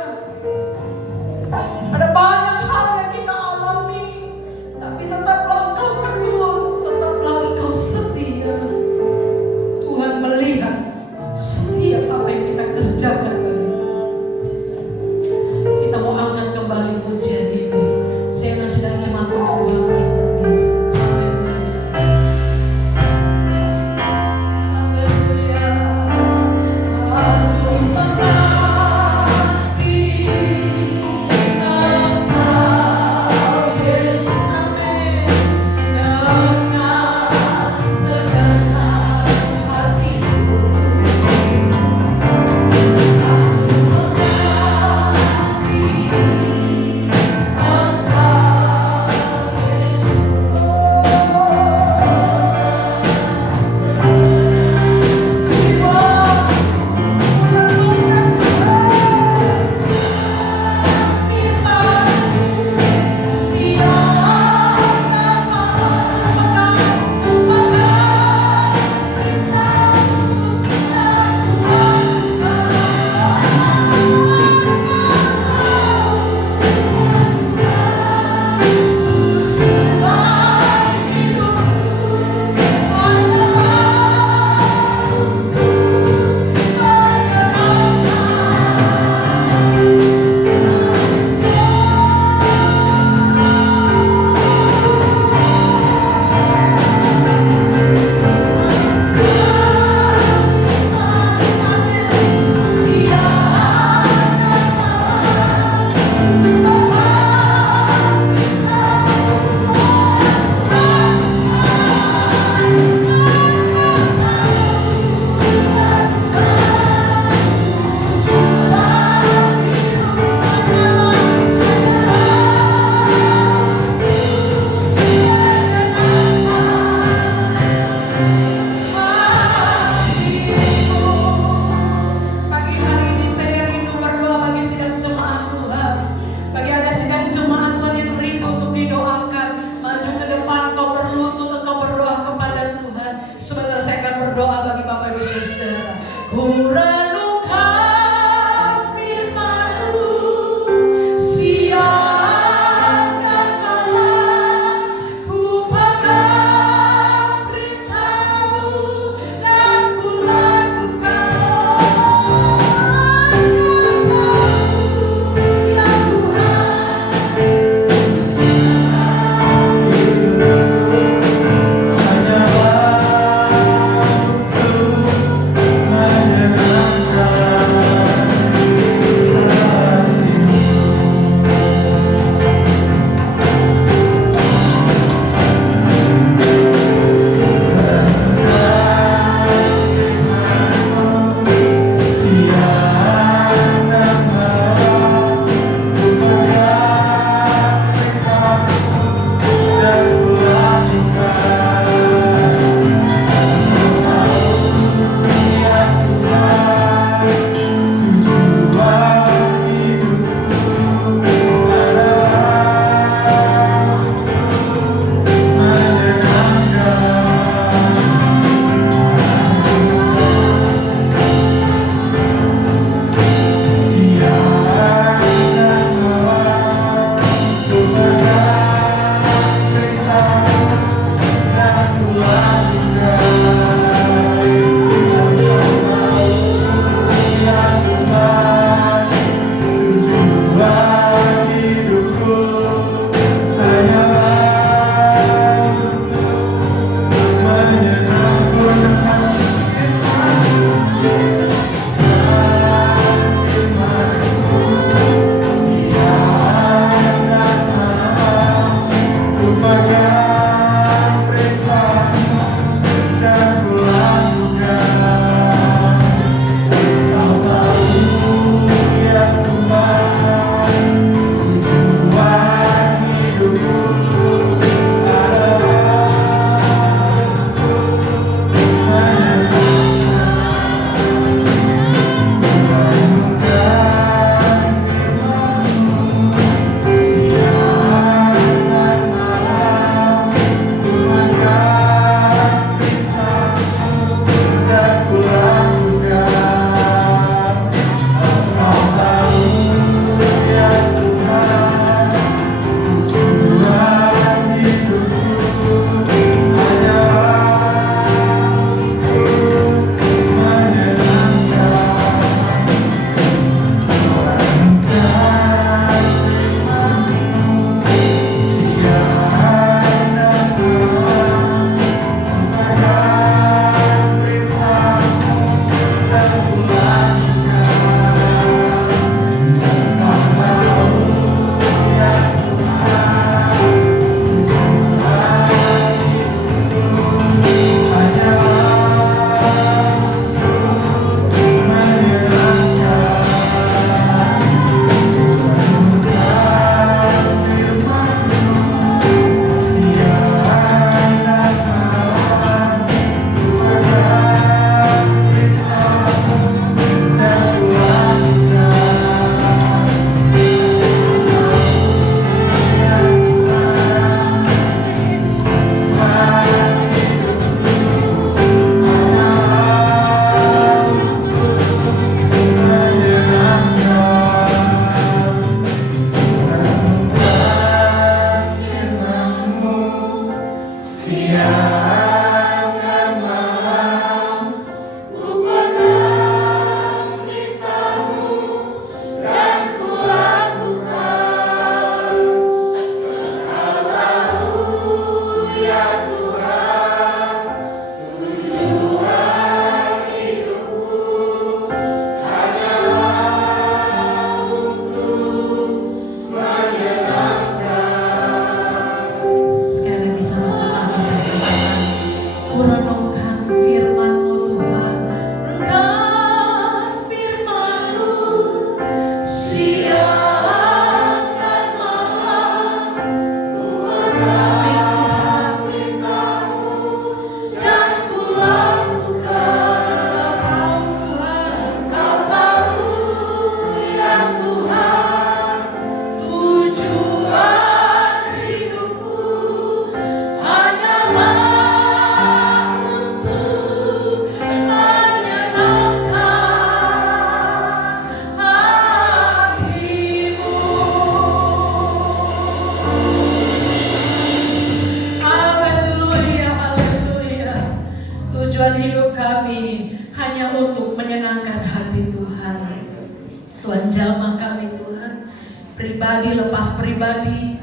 Tuhan jamah kami Tuhan, pribadi lepas pribadi.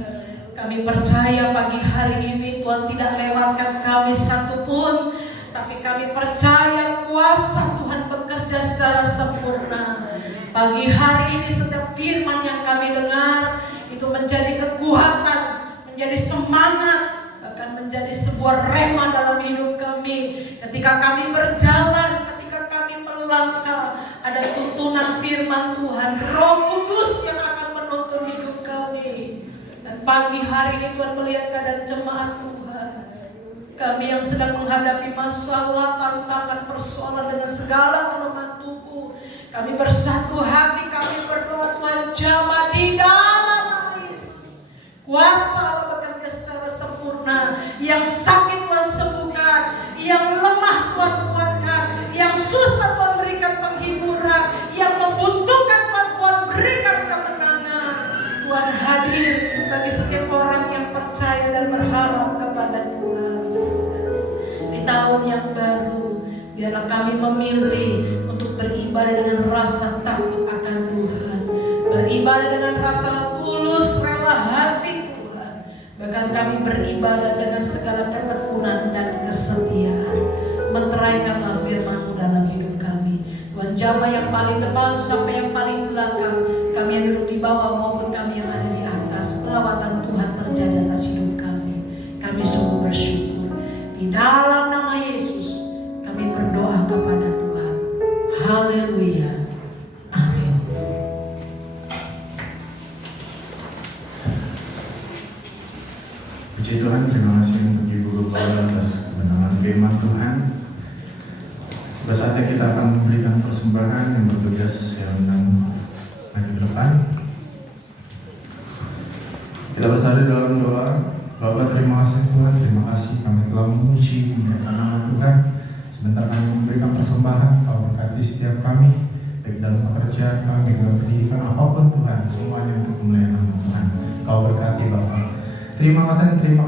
Kami percaya pagi hari ini Tuhan tidak lewatkan kami satupun, tapi kami percaya kuasa Tuhan bekerja secara sempurna. Pagi hari ini setiap firman yang kami dengar itu menjadi kekuatan, menjadi semangat, bahkan menjadi sebuah rema dalam hidup kami. Ketika kami berjalan, ketika kami melangkah, ada tuntunan firman Tuhan, Roh Kudus yang akan menuntun hidup kami. Dan pagi hari ini Tuhan melihat keadaan jemaat Tuhan, kami yang sedang menghadapi masalah, tantangan, persoalan dengan segala kelemahan tubuh, kami bersatu hati, kami berdoa Tuhan jamah di dalam nama Yesus. Kuasa Allah bekerja secara sempurna. Yang sakit Tuhan sembuhkan, yang lemah Tuhan kuatkan, yang susah Tuhan berikan penghiburan, yang membutuhkan Tuhan berikan kemenangan. Tuhan hadir bagi setiap orang yang percaya dan berharap kepada Tuhan. Di tahun yang baru, biarlah kami memilih untuk beribadah dengan rasa takut akan Tuhan, beribadah dengan rasa tulus, rela hati Tuhan. Bahkan kami beribadah dengan segala ketekunan dan kesetiaan. Meteraikanlah firman-Mu dalam hidup kami. Tuhan jamah yang paling depan sampai yang paling belakang, kami yang duduk di bawah maupun kami yang ada di atas, pelawatan Tuhan terjadi atas hidup kami. Kami sungguh bersyukur. Di dalam nama Yesus kami berdoa kepada Tuhan. Haleluya. Amin. Puji Tuhan, terima kasih untuk Ibu Gembala atas kebenaran firman Tuhan. Saatnya kita akan memberikan persembahan yang bertugas yang maju ke depan. Kita bersatu dalam doa. Bapa, terima kasih Tuhan, terima kasih kami telah memuji memuliakan nama Tuhan. Sebentar kami memberikan persembahan, Kau berkati setiap kami, baik dalam pekerjaan kami, dalam pendidikan apapun Tuhan, semuanya untuk memuliakan nama Tuhan. Kau berkati Bapa. Terima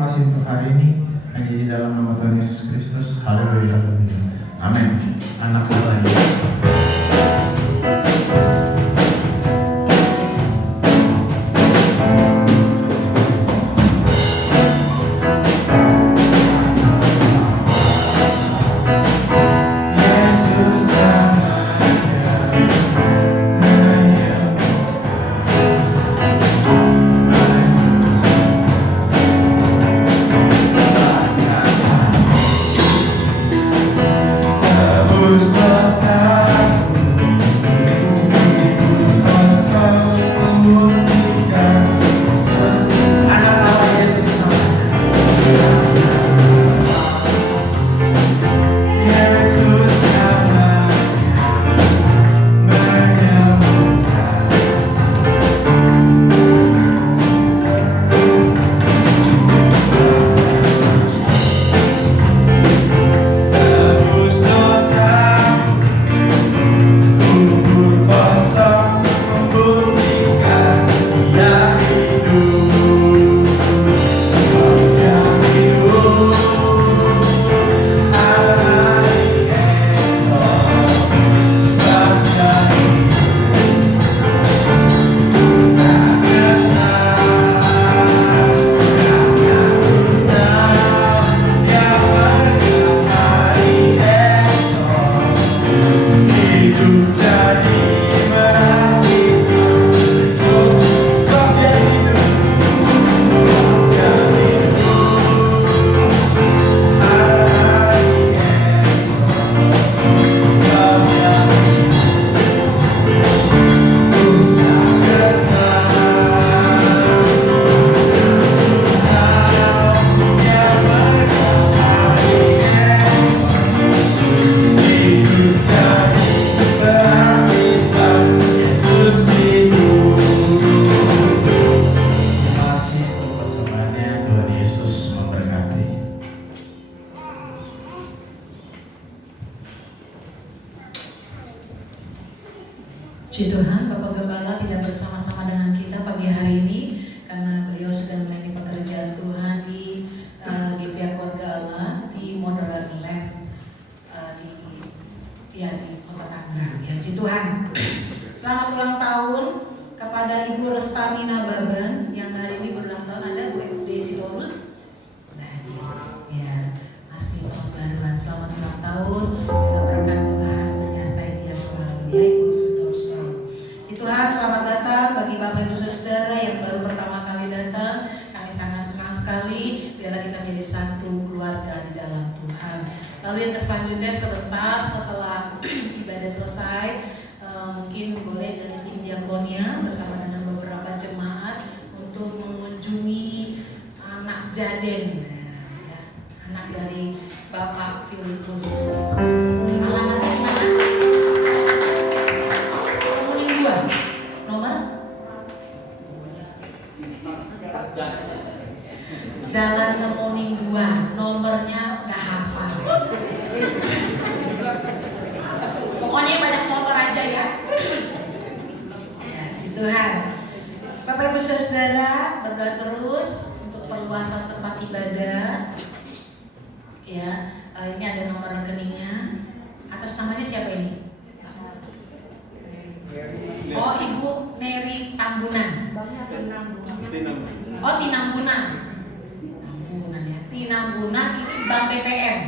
kasih untuk hari ini. Hanya di dalam nama Tuhan Yesus Kristus. Haleluya. Amin. Anak Allah Yesus. Puji Tuhan, Bapak Gembala tidak bersama-sama dengan kita pagi hari ini karena beliau sedang melayani pekerjaan Tuhan di GPA Keluarga Allah di Modern Land di Kota Tangerang. Ya, Puji Tuhan. Selamat ulang tahun kepada Ibu Restani Nababan yang hari ini berulang tahun. Ada Bu Desi Torus? Ya, masih pembaruan. Selamat ulang tahun. Kita berkat Tuhan menyertai dia selalu ya Ibu Sutorso. Tuhan selamat datang bagi Bapak Ibu Saudara yang baru pertama kali datang. Kami sangat senang sekali. Biarlah kita menjadi satu keluarga di dalam Tuhan. Lalu yang selanjutnya sebentar setelah ibadah selesai, mungkin boleh dari tim diakonia bersama dengan beberapa jemaat untuk mengunjungi anak Jaden, ya, anak dari Bapak Filikus. Alamatnya di mana? Kemuning 2, nomor Jalan Kemuning 2, nomornya nggak hafal. Pokoknya banyak nomor aja ya. Ya, Tuhan. Bapak Ibu Saudara, berdoa terus untuk perluasan tempat ibadah. Ya, ini ada nomor rekeningnya. Atas namanya siapa ini? Oh, Ibu Mary Tambunan. Oh, Tinambunan. Tambunan ya. Tinambunan ini Bank BTN.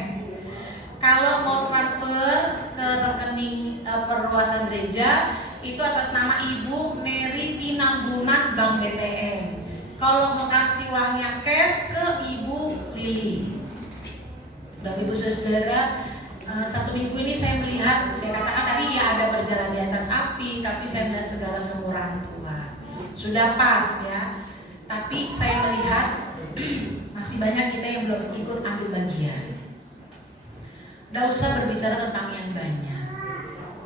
Kalau mau transfer ke rekening perluasan gereja itu atas nama Ibu Mary Tinambunan Bank BTN. Kalau mau kasih uangnya cash ke Ibu Lili. Bapak Ibu Saudara, satu minggu ini saya melihat, saya katakan tadi ya ada berjalan di atas api, tapi saya melihat segala kemurahan Tuhan. Sudah pas ya, tapi saya melihat masih banyak kita yang belum ikut ambil bagian. Tidak usah berbicara tentang yang banyak.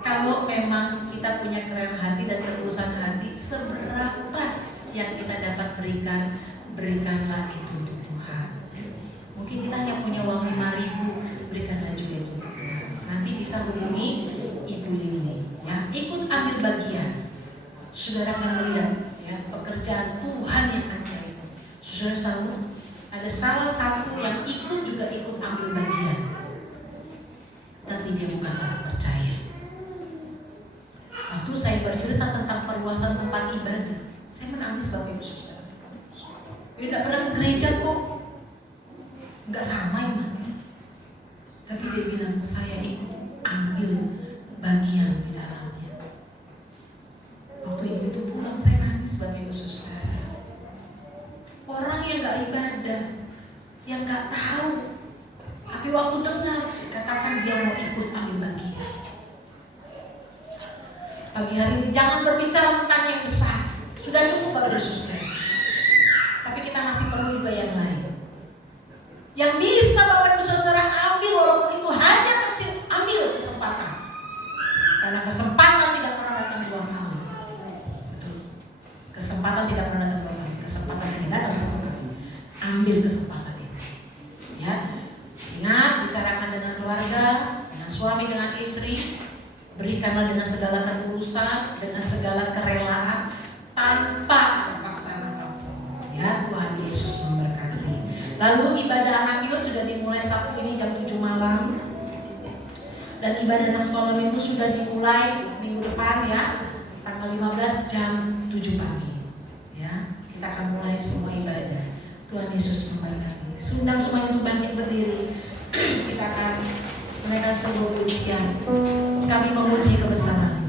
Kalau memang kita punya kerelaan hati dan ketulusan hati, seberapa yang kita dapat berikan, berikanlah itu untuk Tuhan. Mungkin kita hanya punya uang 5.000, berikanlah juga itu untuk Tuhan. Nanti bisa hubungi Ibu Lili, ya, ikut ambil bagian. Saudara akan melihat, ya, pekerjaan Tuhan yang ajaib. Saudara tahu, ada salah satu yang ikut juga ikut ambil bagian. Tapi dia bukan orang percaya. Waktu saya bercerita tentang perluasan tempat ibadah, saya menangis Bapak Ibu Saudara. Dia tidak pernah ke gereja kok, nggak sama ya. Tapi dia bilang saya ikut ambil bagian di dalamnya. Waktu ibu itu pulang saya nangis Bapak Ibu Saudara. Orang yang nggak ibadah, yang nggak tahu, tapi waktu dengar katakan dia mau ikut ambil bagian. Pagi hari ini jangan berbicara tentang yang besar, sudah cukup Bapak Ibu Saudara. Tapi kita masih perlu juga yang lain. Yang bisa Bapak Ibu Saudara ambil walaupun itu hanya kecil, ambil kesempatan. Karena kesempatan tidak pernah datang dua kali. Kesempatan tidak pernah datang dua kali. Kesempatan tidak datang dua kali. Ambil kesempatan itu. Ya. Ingat, bicarakan dengan keluarga, dengan suami, dengan istri. Berikanlah dengan segala ketulusan, dengan segala kerelaan, tanpa paksaan apapun. Ya, Tuhan Yesus memberkati. Lalu ibadah anak Yud sudah dimulai Sabtu ini jam 7 malam. Dan ibadah anak sekolah minggu sudah dimulai minggu depan ya, tanggal 15 jam 7 pagi. Ya, kita akan mulai semua ibadah. Tuhan Yesus memberkati. Undang semuanya untuk bangkit berdiri. Kita akan menaikkan sebuah pujian. Kami memuji kebesaran.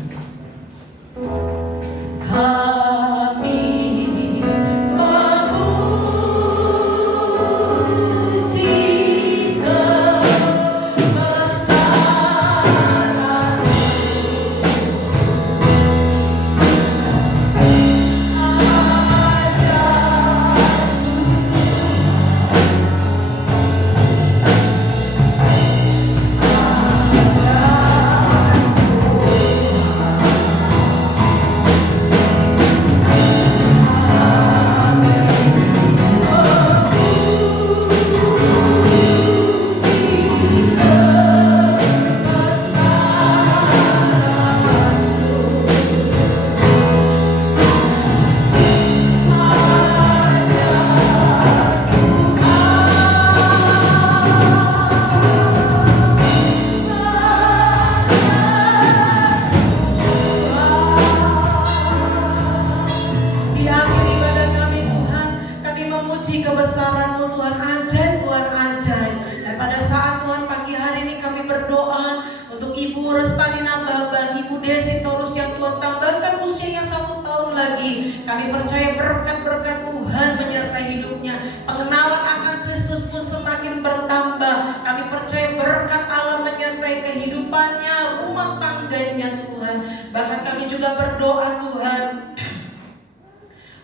Ibu Restalina Baban, Ibu Desi Torus yang Tuhan tambahkan usianya 1 tahun lagi. Kami percaya berkat-berkat Tuhan menyertai hidupnya. Pengenalan akan Kristus pun semakin bertambah. Kami percaya berkat Allah menyertai kehidupannya, rumah tangganya Tuhan. Bahkan kami juga berdoa Tuhan,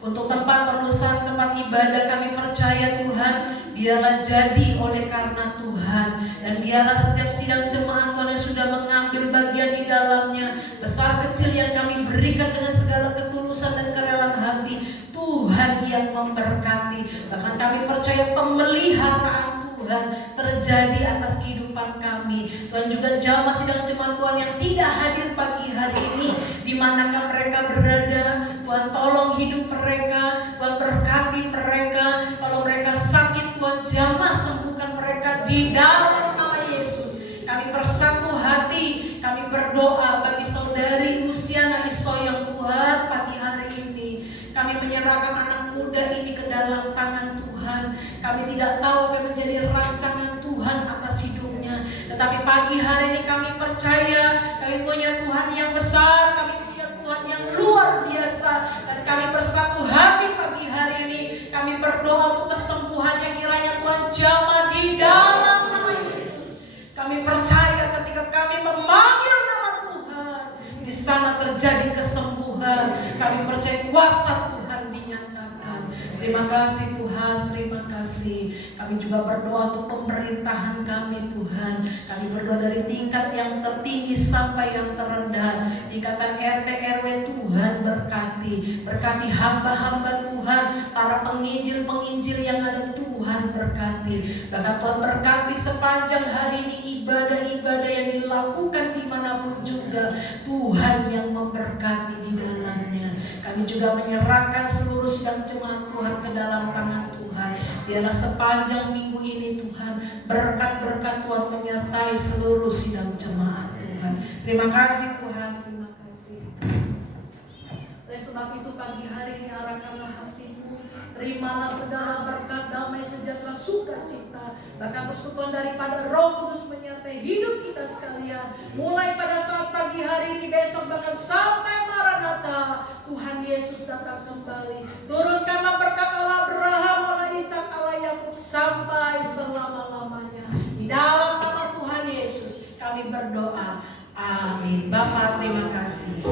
untuk tempat perusahaan, tempat ibadah kami percaya Tuhan, biarlah jadi oleh karena Tuhan. Dan biarlah setiap sidang jemaat Tuhan yang sudah mengambil bagian di dalamnya, besar kecil yang kami berikan dengan segala ketulusan dan kerelaan hati, Tuhan yang memberkati. Bahkan kami percaya pemeliharaan Tuhan terjadi atas kehidupan kami. Tuhan juga jamah sidang jemaat Tuhan yang tidak hadir pagi hari ini, di manakah mereka berada, Tuhan tolong hidup mereka, Tuhan berkati mereka. Kalau mereka sakit, Tuhan jamah sembuhkan mereka di dalam nama Yesus. Kami bersatu hati, kami berdoa bagi saudari Luciana Isoyong Tuhan pagi hari ini. Kami menyerahkan anak muda ini ke dalam tangan Tuhan. Kami tidak tahu apa yang menjadi rancangan Tuhan atas hidupnya, tetapi pagi hari ini kami percaya kami punya Tuhan yang besar, kami punya Tuhan yang luar biasa. Dan kami bersatu hati pagi hari ini, kami berdoa untuk kesembuhannya, kiranya Tuhan jamah di dalam nama Yesus. Kami percaya ketika kami memanggil nama Tuhan, di sana terjadi kesembuhan. Kami percaya kuasa Tuhan dinyatakan. Terima kasih Tuhan, terima kasih. Kami juga berdoa untuk pemerintahan kami Tuhan. Kami berdoa dari tingkat yang tertinggi sampai yang terendah. Tingkatan RT RW Tuhan berkati. Berkati hamba-hamba Tuhan, para penginjil-penginjil yang ada Tuhan berkati. Bahkan Tuhan berkati sepanjang hari ini ibadah-ibadah yang dilakukan dimanapun juga, Tuhan yang memberkati di dalamnya. Kami juga menyerahkan seluruh sidang jemaat Tuhan ke dalam tangan Tuhan. Biarlah sepanjang minggu ini Tuhan, berkat-berkat Tuhan menyertai seluruh sidang jemaat Tuhan. Terima kasih Tuhan, terima kasih. Oleh sebab itu pagi hari ini arahkanlah hatimu, terimalah segala berkat, damai, sejahtera, sukacita, bahkan persekutuan daripada Roh Kudus menyertai hidup kita sekalian. Mulai pada saat pagi hari ini, besok, bahkan sampai Maranatha, Tuhan Yesus datang kembali. Turunkanlah berkat Allah Abraham, Allah Ishak, Allah Yakub sampai selama-lamanya. Di dalam nama Tuhan Yesus kami berdoa. Amin. Bapa terima kasih.